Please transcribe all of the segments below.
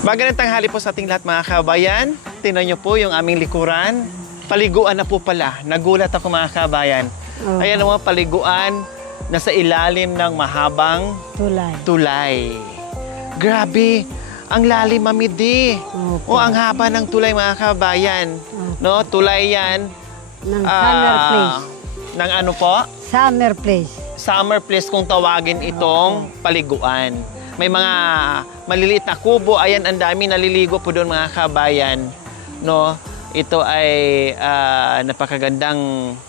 Magandang tanghali po sa ating lahat mga kabayan. Tingnan niyo po yung aming likuran. Paliguan na po pala. Nagulat ako mga kabayan. Ayan ang mga paliguan na sa ilalim ng mahabang tulay. Grabe, ang lalim, Mami D. O ang haba ng tulay mga kabayan. No, tulay yan. Ng Summer Place. Ng ano po? Summer Place. Summer Place kung tawagin itong paliguan. May mga maliliit na kubo. Ayan, ang dami naliligo po doon mga kabayan. No? Ito ay napakagandang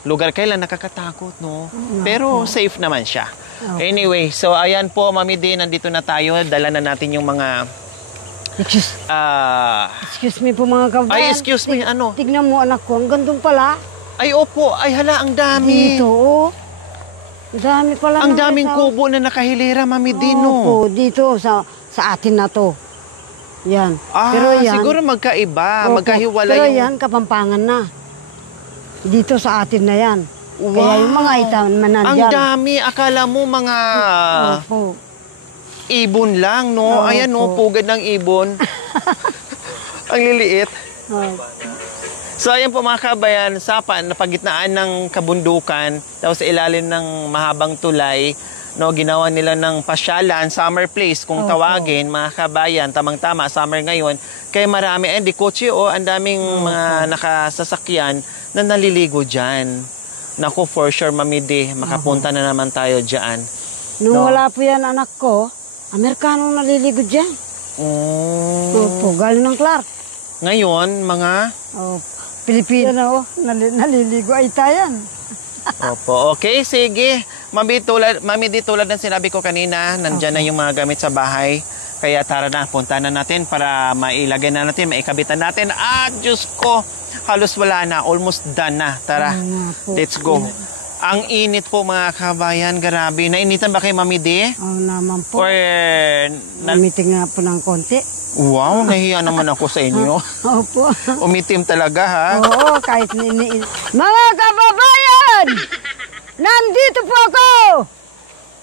lugar. Kailan nakakatakot, no? Pero safe naman siya. Anyway, so ayan po, Mami D, nandito na tayo. Dala na natin yung mga... Excuse me po mga kabayan. Ay, excuse me, ano? Tignan mo anak ko, ang gandong pala. Ay, opo. Ay, hala, ang dami. Dito, oh. Ang dami pala. Ang daming kubo na nakahilera, Mami D, no? Opo, dito sa atin na to. Yan. Pero yan, siguro magkaiba, magkahiwalay. Pero yan, Kapampangan na. Dito sa atin na yan. Wow. Kaya yung mga itaman nandyan. Ang dami. Akala mo mga ibon lang, no? Ayan, no? Pugad ng ibon. Ang liliit. So, ayan po mga kabayan, sa napagitnaan ng kabundukan, tapos sa ilalim ng mahabang tulay, no, ginawa nila ng pasyalan, summer place, kung tawagin, mga kabayan, tamang-tama, summer ngayon. Kaya marami, di kotse, ang daming mga nakasasakyan na naliligo dyan. Naku, for sure, Mami D, makapunta na naman tayo dyan. Nung wala po yan, anak ko, Amerikano naliligo dyan. Opo, galing ng Clark. Ngayon, mga... Pilipino, naliligo ay tayan. Opo, okay, sige. Mami D, tulad ng sinabi ko kanina, nandyan na yung mga gamit sa bahay. Kaya tara na, punta na natin para mailagay na natin, maikabitan natin. Diyos ko, halos wala na, almost done na. Tara, let's go. Ang init po mga kabayan, grabe. Nainitan ba kay Mami D? Oo naman po. Or... Umiting nga po ng konti. Wow, nahiya naman ako sa inyo. Opo. Umitim talaga, ha? Oo, kahit Mga kababayan! Nandito po ako!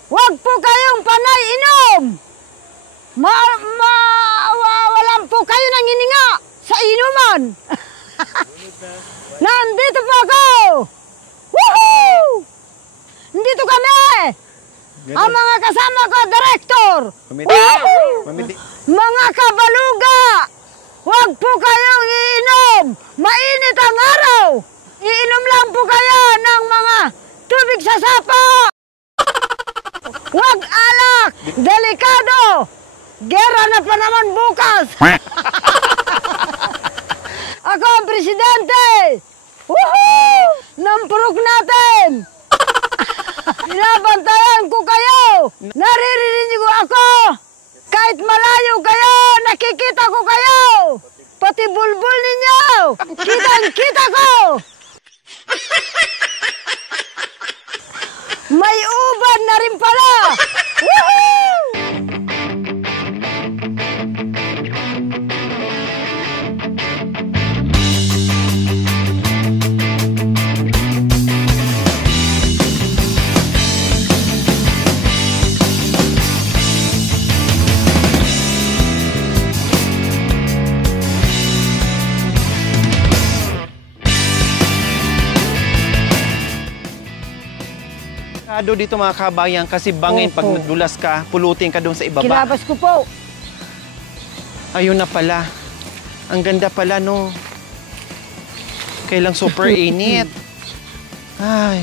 Huwag po kayong panay inom! Walang po kayo nang hininga sa inuman! Nandito po ako! Woohoo! Nandito kami! Ang mga kasama ko, Director! Mga kabaluga! Huwag po kayong iinom! Mainit ang araw! Iinom lang po kayo ng mga tubig sa sapa! Huwag alak! Delikado! Gera na pa naman bukas! Ako ang presidente! Woohoo! Ng purok natin! Binabantayan ko kayo! Naririnig ko ako! Kahit malayo kayo, nakikita ko kayo! Pati bulbul ninyo! Kitang-kita ko! May uban na rin pala! Woohoo! Dito mga kabayan kasi bangin pag nadulas ka, pulutin ka doon sa ibaba. Kinabas ko po. Ayun na pala. Ang ganda pala, no? Kailang super init. Ay.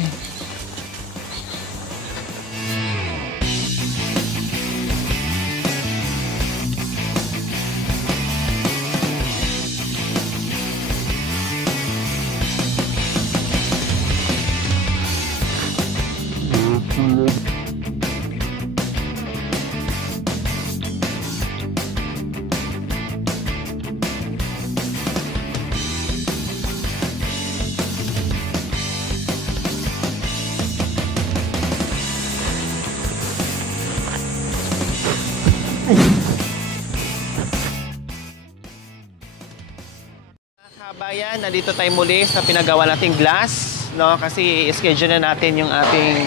Kabayan, nandito tayo muli sa pinagawa nating glass, no? Kasi schedule na natin yung ating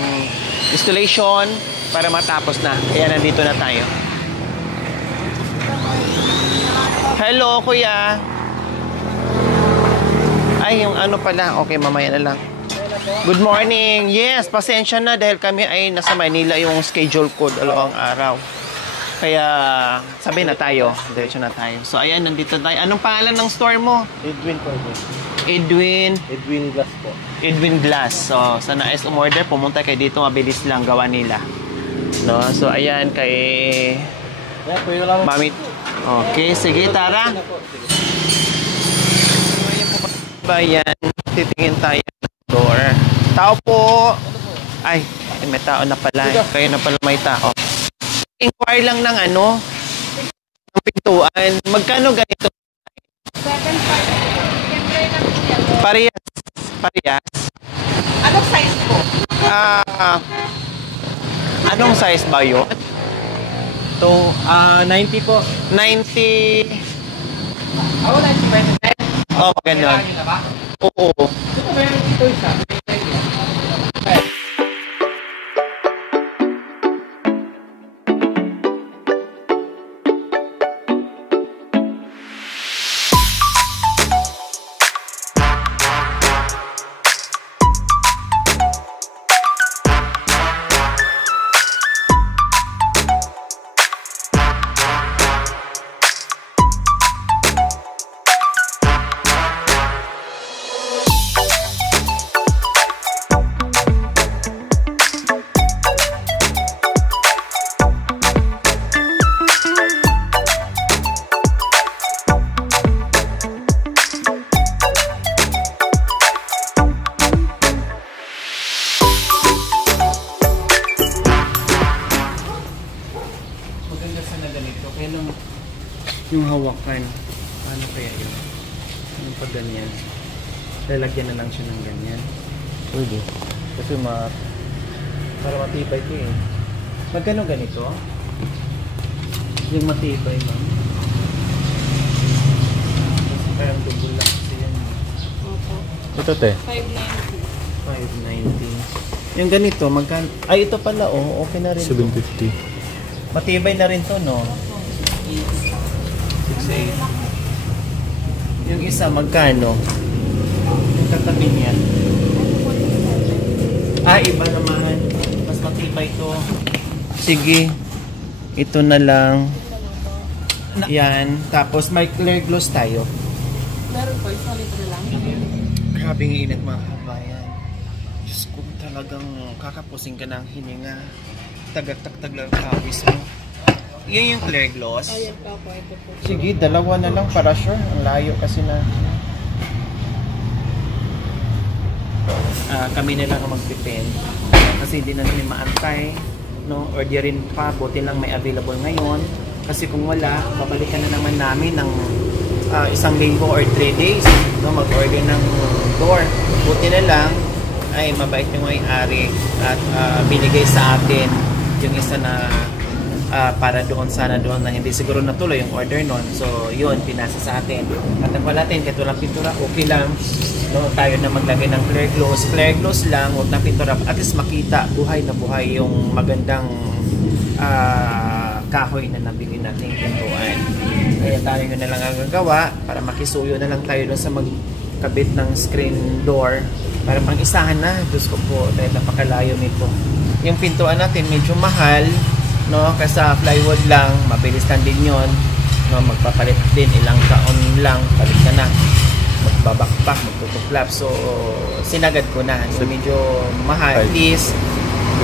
installation para matapos na. Kaya nandito na tayo. Hello, kuya. Ay, yung ano pala. Okay, mamaya na lang. Good morning. Yes, pasensya na dahil kami ay nasa Manila yung schedule ko dalawang araw. Kaya sabi na tayo. Diretso na tayo. So, ayan, nandito tayo. Anong pangalan ng store mo? Edwin po. Edwin. Edwin Glass po. Edwin Glass. So, sa nais umorder, pumunta kayo dito. Mabilis lang gawa nila. No? So, ayan, kay Mami. Okay, sige, tara. Bayan, titingin tayo ng door. Tao po. Ay, may tao na pala. Kayo na pala may tao. Inquire lang ng ano, ng pintuan. Magkano ganito? 7.5. Parehas. Parehas. Anong size po? Anong size ba yun? Ito, 90 po. 90. Ako na si President. Oh, ganun. Na ba? Oo. Ito ko meron dito isa. Maganda sana ganito. Kaya lang yung hawakan. Paano kaya yun? Ano pag ganyan? Lalagyan na lang siya ng ganyan. Pwede. Kasi Para matibay ko eh. Magkano ganito? Yung matibay, ma'am. Kasi parang double lang kasi yan. ito te. 590. Yung ganito, magkano? Ay, ito pala oh. Okay na rin. 750. Matibay na rin to, no? 6.8. Yung isa, magkano? Yung katabi niya. Iba naman. Mas matibay to. Sige. Ito na lang. Yan. Tapos may clear gloss tayo. Meron po, isang litre lang. Grabing init mga kabayan. Diyos ko, talagang kakapusing ka ng hininga. Tagak-tag lang kawis mo. Yun yung clear gloss. Ayan pa po, ito po. Sige, dalawa na lang para sure. Ang layo kasi na. Kami na lang ang magpipend. Kasi hindi na namin maantay. No? Orderin pa. Buti lang may available ngayon. Kasi kung wala, babalikan na naman namin ng isang linggo or 3 days. No? Mag-order ng door. Buti na lang ay mabait yung may-ari at binigay sa atin yung isa na para doon sana doon na hindi siguro natuloy yung order nun. So, yun, pinasa sa atin. At wala natin, kahit walang pintura, okay lang. No, tayo na maglagay ng clear gloss. Clear gloss lang, huwag na pintura. At least makita, buhay na buhay yung magandang kahoy na nabili natin yung pintuan. Kaya tayo yun na lang ang gagawa para makisuyo na lang tayo doon sa magkabit ng screen door para pang isahan na. Diyos ko po, dahil napakalayo nito. Yung pintuan natin medyo mahal, no? Kasi plywood lang, mabilis lang din yun. No? Magpapalit din, ilang taon lang, palit ka na. Magbabakpak, magtutuklap. So, sinagad ko na. So, medyo mahal. At least,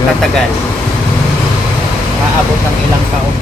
tatagal. Aabot ng ilang taon.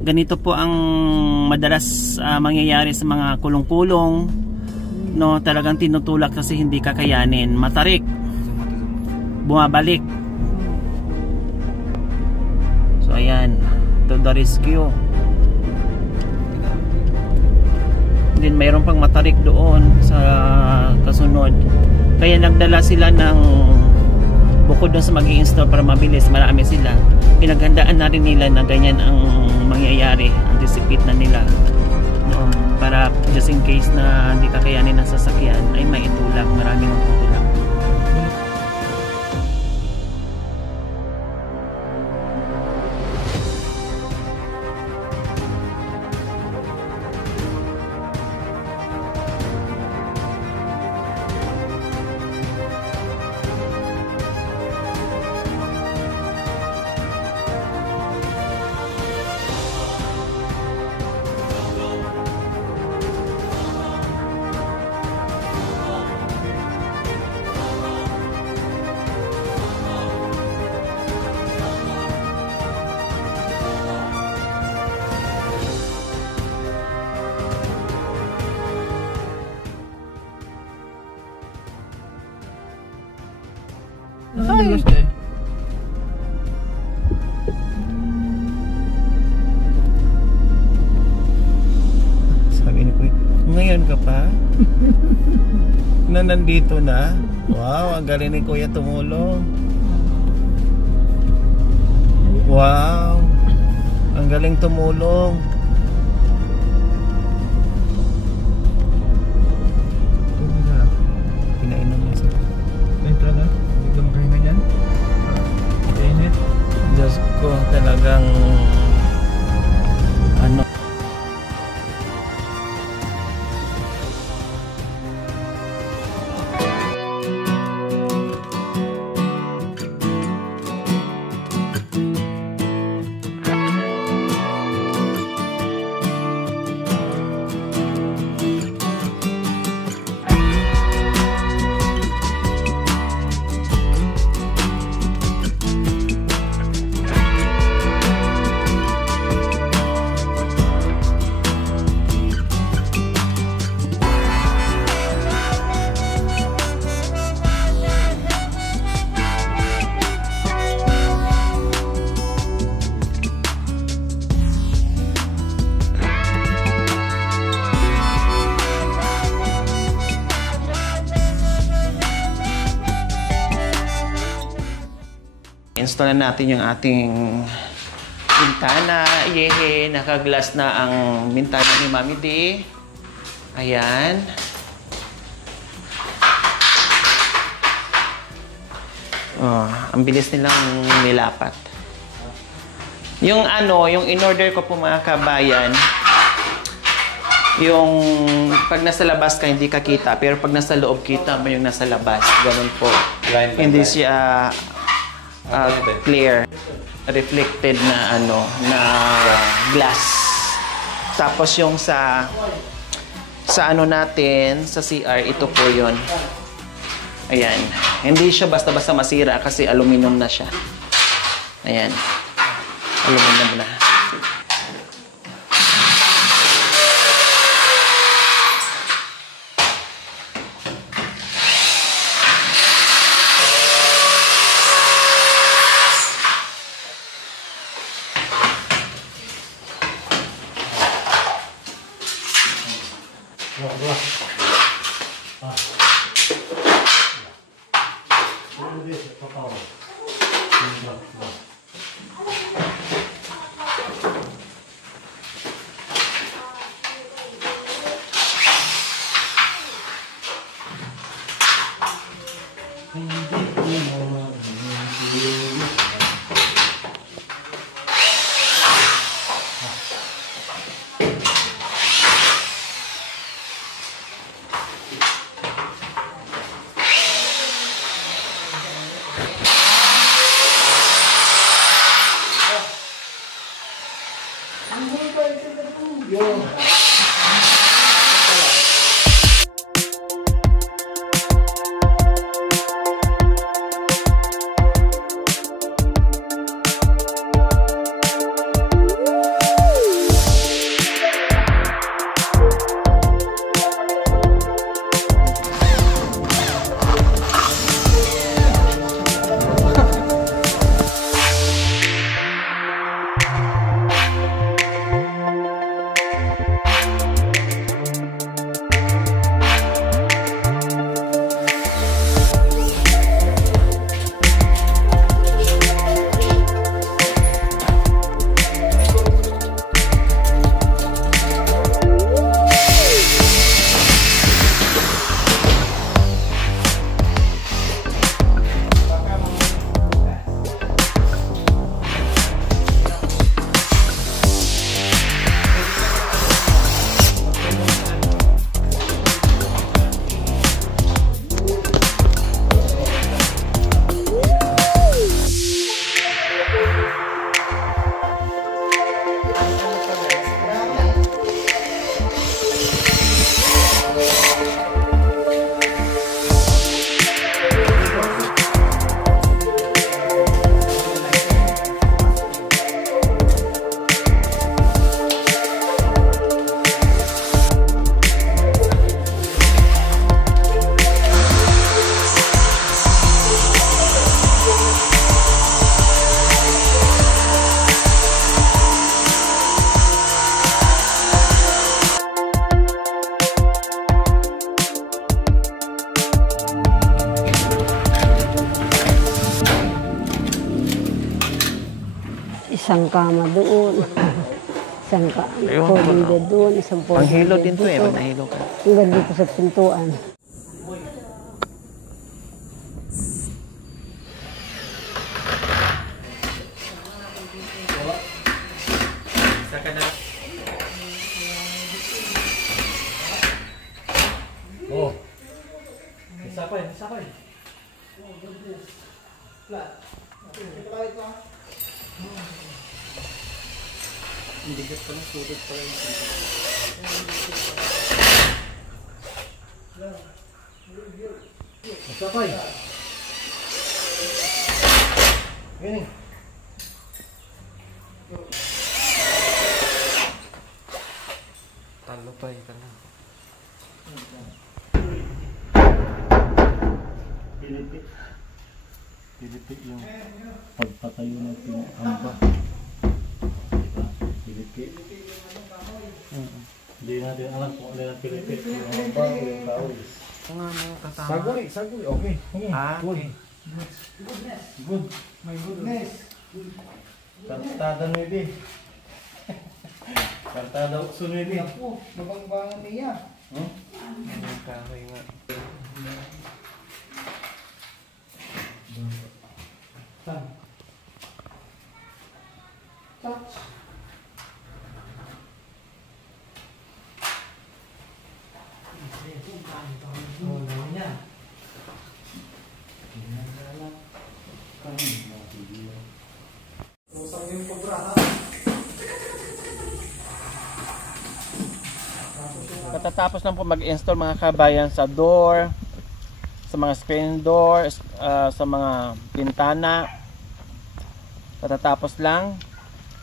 Ganito po ang madalas mangyayari sa mga kulong-kulong, no, talagang tinutulak kasi hindi kakayanin, matarik, bumabalik. So ayan, to the rescue. Then mayroon pang matarik doon sa kasunod, kaya nagdala sila ng, bukod doon sa mag-i-install para mabilis, marami sila, pinaghandaan na rin nila na ganyan ang mangyayari, anticipate na nila, no, para just in case na hindi kakayanin ng sasakyan ay maitulak, maraming magtutulak. Ay. Sabi ni Kuya, ngayon ka pa? Na nandito na? Wow, ang galing ni Kuya tumulong. Wow, ang galing tumulong. Pinainom niya sa Ito na. Hindi ko makahinga yan. Init. Diyos ko, talagang ano. Install na natin yung ating bintana. Yehe, naka-glass na ang bintana ni Mami D. Ayan. Oh, ang bilis nilang nilapat. Yung ano, yung in-order ko po mga kabayan, yung pag nasa labas ka hindi ka kita, pero pag nasa loob kita mo yung nasa labas. Ganun po. Hindi siya clear, reflected na ano, na glass. Tapos yung sa ano natin sa CR, ito po yun. Ayan, hindi siya basta-basta masira kasi aluminum na siya. Ayan, aluminum na. isang kama doon. Isang Ayun, folding bed doon, isang folding Panghilo bed din to eh, dito. pag nahilo ka. Hanggang dito sa pintuan. Saka na. Oh. Isapay. Isapay. Gini. Talo pa ka na. Pilipit yung pagpatayo ng pinakamba. Diba? Pilipit. Hindi natin alam kung ano yung pilipit. Yung hamba o yung kawis. Saguli. Okay. Okay. Good. My goodness. Kartada mo hindi. Kartada ukso mo hindi. Ako, mabangbangan niya. Kahoy nga. Touch. Usang yung cobra ha. Katatapos lang po mag-install mga kabayan sa door, sa mga screen door, sa mga bintana. Katatapos lang,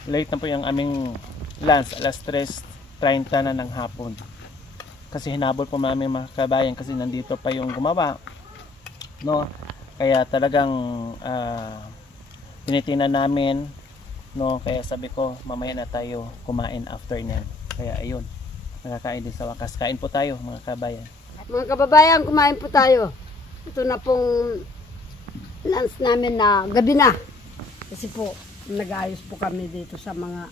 late na po yung aming lunch, alas 3:30 na ng hapon. Kasi hinabol po namin mga kabayan kasi nandito pa yung gumawa. No? Kaya talagang tinitingnan namin, no? Kaya sabi ko, mamaya na tayo kumain after niyan. Kaya ayun. Nakakain din sa wakas. Kain po tayo mga kabayan. Mga kababayan, kumain po tayo. Ito na pong lunch namin na gabi na. Kasi po, nag-aayos po kami dito sa mga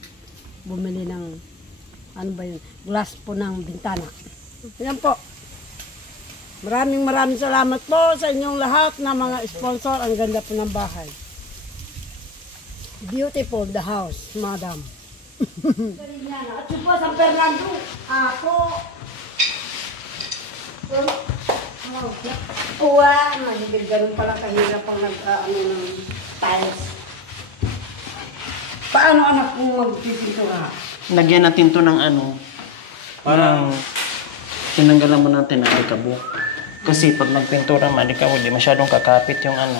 bumili ng, ano ba yun, glass po ng bintana. Yan po. Maraming salamat po sa inyong lahat na mga sponsor. Ang ganda po ng bahay. Beautiful the house, madam. At yun po, San Fernando. Ako. Uwa, mahigil ganun pala kahirap ang ano ng tiles. Paano anak kung magpipintura? Lagyan natin to ng ano, parang tinanggalan mo natin ang alikabok. Kasi pag nagpintura malikabok, di masyadong kakapit yung ano.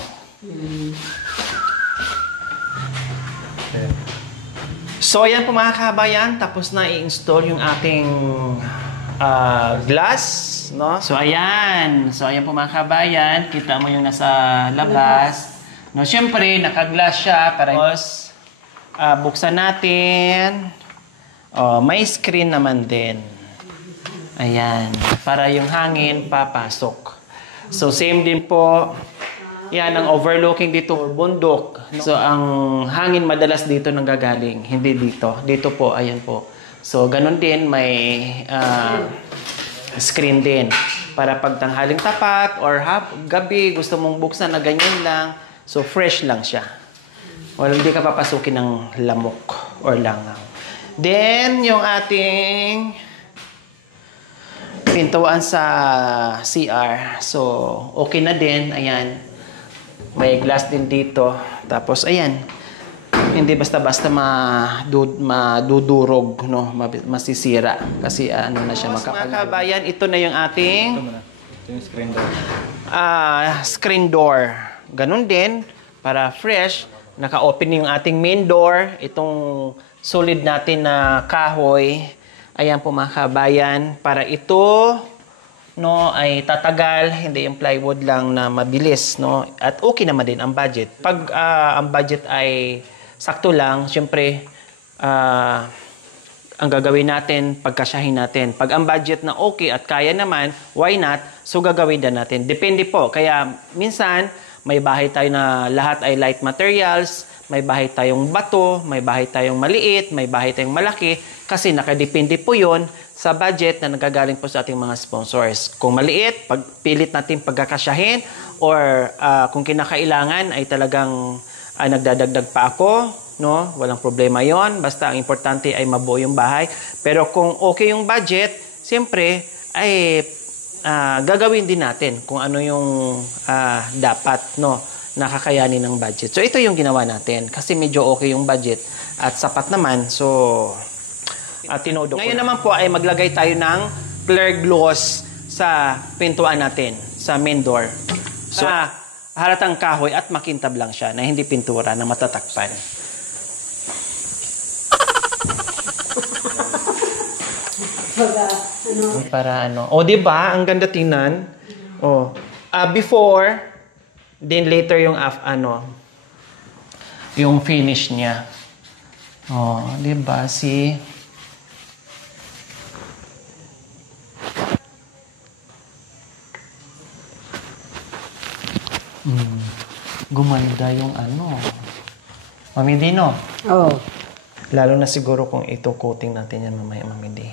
So ayan po mga kabayan, tapos na i-install yung ating glass, no? So ayan po mga kabayan, kita mo yung nasa labas. No, syempre naka-glass siya para buksan natin. Oh, may screen naman din. Ayan, para yung hangin papasok. So same din po. Yan ang overlooking dito, bundok. So ang hangin madalas dito nanggagaling, hindi dito. Dito po, ayan po. So ganun din, may screen din. Para pag tanghaling tapat or gabi, gusto mong buksan na ganyan lang. So fresh lang siya. Well, hindi ka papasukin ng lamok or langaw. Then, yung ating pintuan sa CR. So, okay na din. Ayan. May glass din dito. Tapos, ayan. Hindi basta-basta madudurog, no? Masisira. Kasi ano na siya makapal. Mga kabayan, ito na yung ating Ito yung screen door. screen door. Ganun din. Para fresh. Naka-open yung ating main door. Itong solid natin na kahoy. Ayan po mga kabayan. Para ito, no, ay tatagal. Hindi yung plywood lang na mabilis, no. At okay naman din ang budget. Pag ang budget ay sakto lang, syempre, ang gagawin natin, pagkasyahin natin. Pag ang budget na okay at kaya naman, why not? So gagawin na natin. Depende po. Kaya minsan, may bahay tayo na lahat ay light materials. may bahay tayong bato, may bahay tayong maliit, may bahay tayong malaki, kasi nakadepende po yun sa budget na nagagaling po sa ating mga sponsors. Kung maliit, pagpilit natin pagkakasyahin, or kung kinakailangan ay talagang nagdadagdag pa ako, no? Walang problema yon. Basta ang importante ay mabuo yung bahay. Pero kung okay yung budget, siyempre ay gagawin din natin kung ano yung dapat, no? Nakakayanin ng budget. So, ito yung ginawa natin. Kasi medyo okay yung budget at sapat naman. So, tinodo ko. Ngayon naman po ay maglagay tayo ng clear gloss sa pintuan natin, sa main door. So, halatang kahoy at makintab lang siya na hindi pintura na matatakpan. Para ano. O, diba? Ang ganda tingnan. O, before, then later yung yung finish niya. Oh, 'di ba si gumanda yung Mami Dino. Oh. Lalo na siguro kung ito coating natin yan mamaya, Mami Di.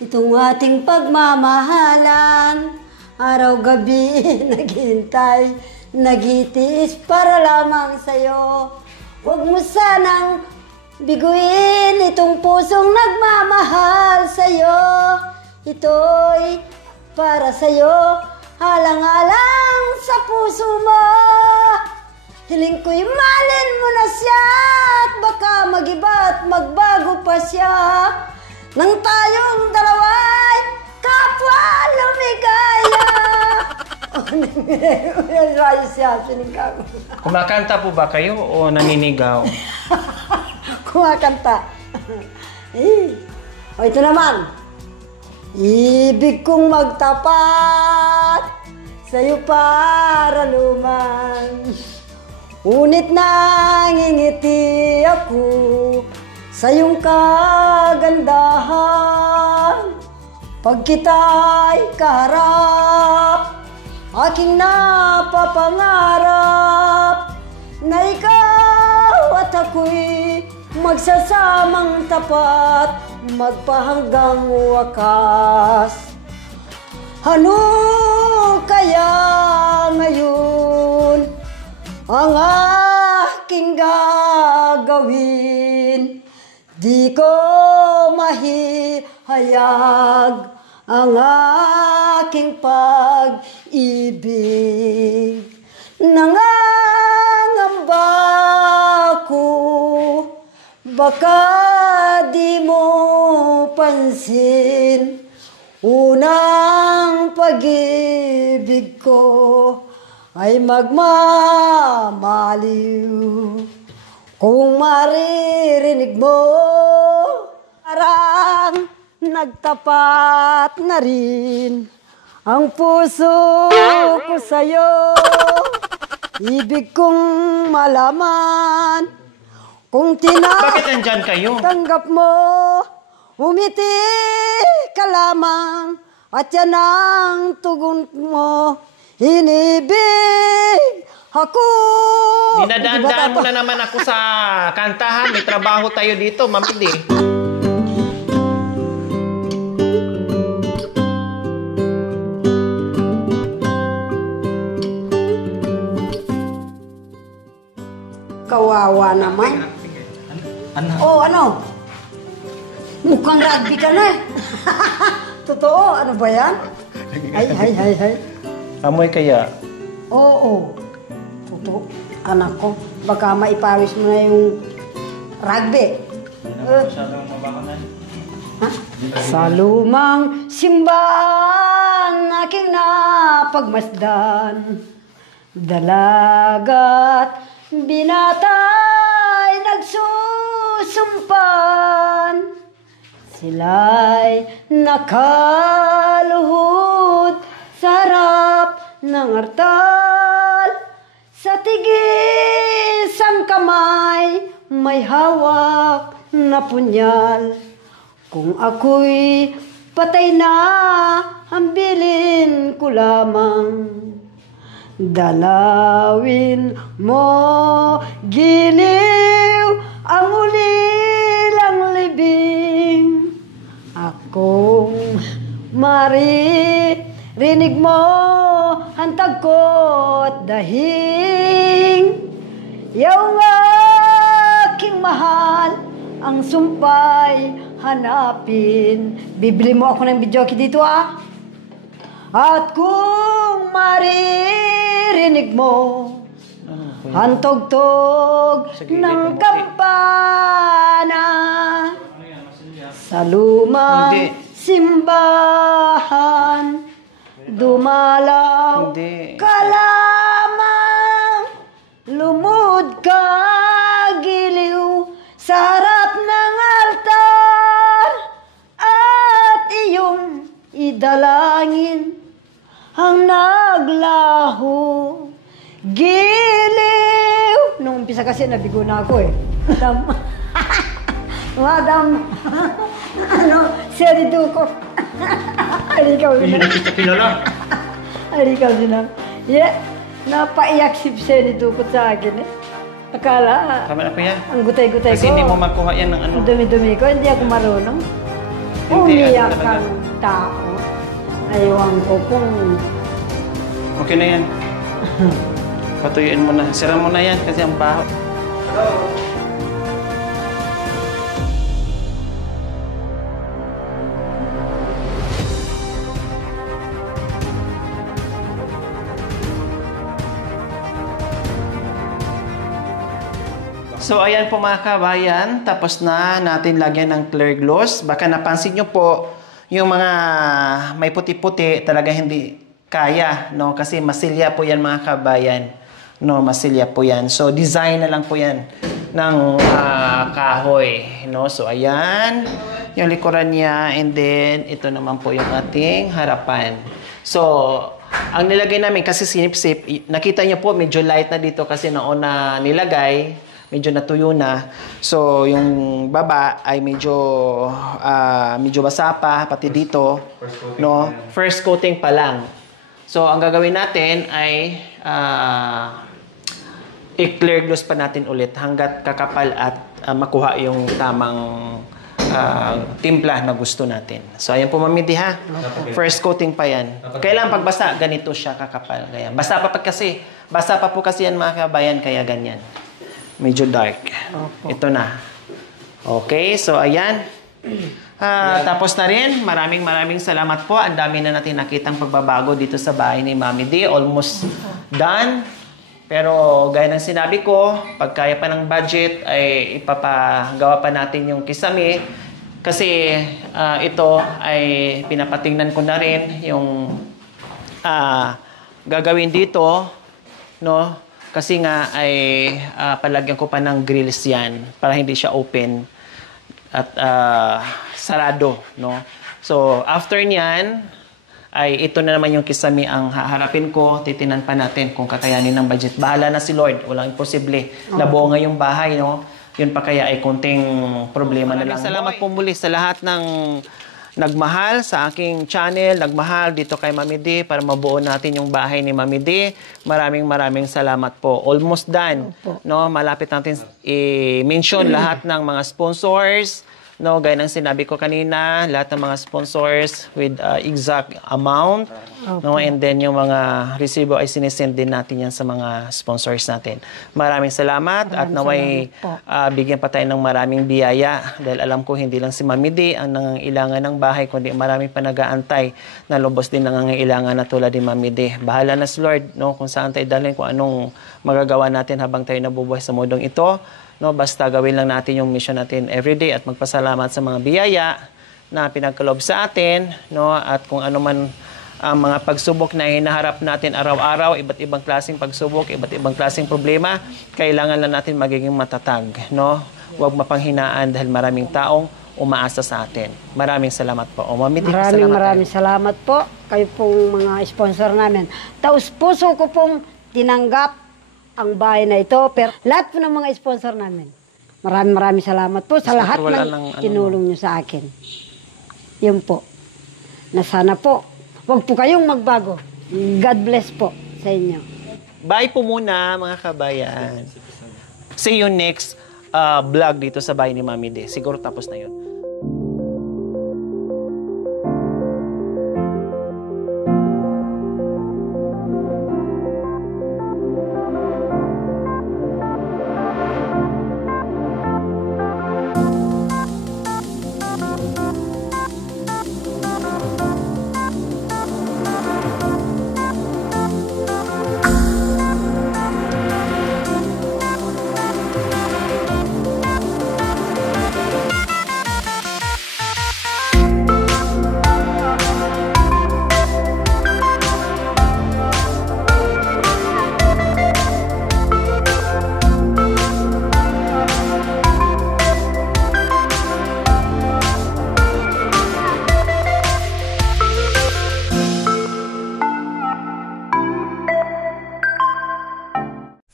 Itong ating pagmamahalan, araw-gabi naghihintay, nagitiis para lamang sa'yo. Huwag mo sanang biguin itong pusong nagmamahal sa'yo. Ito'y para sa'yo, alang-alang sa puso mo. Hiling ko'y malin mo na siya at baka mag-iba at magbago pa siya. Nang tayong dalawa'y kapwa lumigaya. Rayo siya, sinigay ko. Kumakanta po ba kayo o naninigaw? Kumakanta. O ito naman. Ibig kong magtapat sa'yo para luman. Ngunit nangingiti ako sa iyong kagandahan. Pag kita'y kaharap, aking napapangarap na ikaw at ako'y magsasamang tapat, magpahanggang wakas. Ano kaya ngayon ang aking gagawin? Di ko mahihayag ang aking pag-ibig. Nangangamba ko, baka di mo pansin. Unang pag-ibig ko ay magmamaliw. Kung maririnig mo, parang nagtapat na rin ang puso ko sa'yo. Ibig kong malaman kung Bakit nandyan kayo? tanggap mo, umiti ka lamang at yan ang tugon mo. Inibig ako. Dinadaan-daan mo na naman ako sa kantahan. May trabaho tayo dito, Mami Di. Kawawa naman. Oh, ano? Mukhang rugby ka na. Totoo, ano ba yan? Hay. Amoy kaya? Oo. Totoo, anak ko. Baka maipawis mo na yung rugby. Sa lumang simbahan aking napagmasdan, dalagat binatay nagsusumbatan. sumpan, sila'y nakaluhod sa harap ng artal. Sa tigis ang kamay, may hawak na punyal. Kung ako'y patay na, ambilin ko lamang. Dalawin mo, giliw, ang ulilang libing. Akong maririnig mo, hantag ko't dahing. Yaong aking mahal, ang sumpay hanapin. Bibili mo ako ng videoke dito At kung maririnig mo, hantog-tog ng kampana sa lumang simbahan, dumalaw ka lamang, lumod ka giliw sa harap ng altar, at iyong idalangin ang naglaho giliw. Nung umpisa kasi nabigo na ako Madam, Seri Duco. Ay, ikaw din. Ay, ikaw din. Yeah, napaiyak si Seri Duco sa akin Akala, Tama na po yan. ang gutay-gutay ko. Kasi hindi mo makuha yan ng ano. Ang dumi-dumi ko, hindi ako marunong. Hindi, Umiyak ano ang tao. Ayawan ko kung... Okay na yan. Patuyuin mo na. Sira mo na yan kasi ang baho. So ayan po mga kabayan, tapos na natin lagyan ng clear gloss. Baka napansin nyo po, yung mga may puti-puti talaga hindi kaya, no? Kasi masilya po yan mga kabayan. No, masilya po yan. So design na lang po yan ng kahoy, no? So ayan, yung likuran niya, and then ito naman po yung ating harapan. So ang nilagay namin kasi sinipsip, nakita nyo po medyo light na dito kasi nauna nilagay. Medyo natuyo na. So, yung baba ay medyo basa pa, pati dito. No? First coating pa lang. So, ang gagawin natin ay i-clear gloss pa natin ulit hanggat kakapal at makuha yung tamang timpla na gusto natin. So, ayan po mamidi ha. First coating pa yan. Kailangan pagbasa, ganito siya kakapal. Ganyan. Basa pa po kasi yan mga kabayan, kaya ganyan. Medyo dark. Ito na. Okay, so ayan. Tapos na rin. Maraming salamat po. Ang dami na natin nakitang pagbabago dito sa bahay ni Mami D. Almost done. Pero gaya ng sinabi ko, pag kaya pa ng budget, ay ipapagawa pa natin yung kisame. Kasi ito ay pinapatingnan ko na rin yung gagawin dito. No? Kasi nga ay palagyan ko pa ng grills yan para hindi siya open at sarado, no? So, after niyan, ay ito na naman yung kisame ang haharapin ko. Titinan pa natin kung kakayanin ng budget. Bahala na si Lord. Walang imposible. Nabuo nga yung bahay, no? Yun pa kaya ay konting problema na lang. Salamat po muli sa lahat ng nagmahal sa aking channel, nagmahal dito kay Mami D para mabuo natin yung bahay ni Mami D. Maraming salamat po. Almost done. No, malapit natin i-mention lahat ng mga sponsors. No, gaya ng sinabi ko kanina, lahat ng mga sponsors with exact amount. No, and then yung mga resibo ay sinesend din natin yan sa mga sponsors natin. Maraming salamat at naway bigyan pa tayo ng maraming biyaya dahil alam ko hindi lang si Mami D ang nangangailangan ng bahay kundi marami pa nag-aantay na lubos din nangangailangan na tulad ni Mami D. Bahala na si Lord, no, kung saan tayo dalhin, kung anong magagawa natin habang tayo nabubuhay sa mundong ito. No, basta gawin lang natin yung mission natin everyday at magpasalamat sa mga biyaya na pinagkaloob sa atin, no, at kung ano man ang mga pagsubok na hinaharap natin araw-araw, iba't ibang klaseng pagsubok, iba't ibang klaseng problema, kailangan lang natin magiging matatag, no? huwag mapanghinaan dahil maraming taong umaasa sa atin. Maraming salamat po. O, Mami, Maraming salamat po. Kayo pong mga sponsor namin. Taos puso ko pong tinanggap ang bahay na ito. Pero lahat po ng mga sponsor namin. Maraming salamat po sa lahat ng tinulong nyo sa akin. Yun po. Na sana po, huwag po kayong magbago. God bless po sa inyo. Bye po muna, mga kabayan. See you next vlog dito sa bahay ni Mami De. Siguro tapos na yun.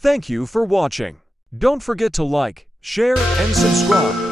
Thank you for watching. Don't forget to like, share, and subscribe.